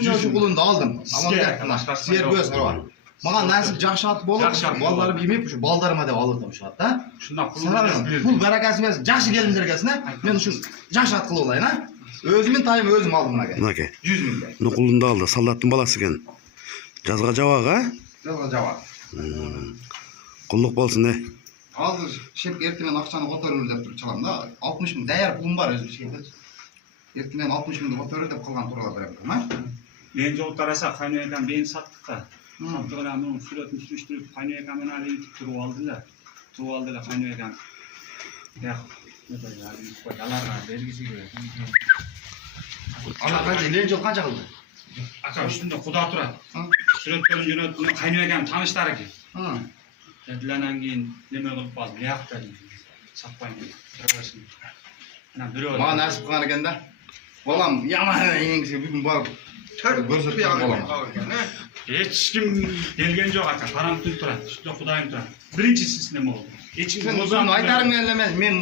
milyon şu kulunda aldım. Siyer göz var. Mağa nasip жақсы at болып, балдарым емеп, şu baldarыма деп алырdım şu hatta. Şundan kullanacağız. Pul barakası емес, жақсы келіңдер келсін, мен үшін жақсы at қылып алайын, ha? Өзіммен тайым өзім алдым мына ке. Мынаке. 100 мыңға. Bunu kulunda aldı. Saldattın balası ekan. Жазға жабақ, ha? Жазға жабақ. Құллық болсын, he. Hazır şep ertmen akçanı kotarır dep turip çalam da 60 ming dayar pulum var özüm şeyde. Ertmen 60 mingdi kotarır dep kılgan turala berem, ha? Ben жол тараса Қайнуекам бен саттық та. Саттығынан сүретін сүріштіріп Қайнуекамын әлі етіп тұрып алдылар Қайнуекам. Аларға бергісі керек. Ана қанша лен жол қанша қылды? Ака үстінде құда тұрады. Сүреттерін жөнөтүнөн Қайнуекам таныштары екен. Дәділәнен кейін неме қылып қалды, мияқта дейді. Сатпайын дейді. Маған нәсіп қылған екен да. Балам, яман еңгісі бүгін барып көрсетіп боламын. Ешкім келген жоқ ака, қараңғы түн тұрады. Үстінде құдайым тұрады. Біріншісі неме болды. Сен айтарың әлемес, мен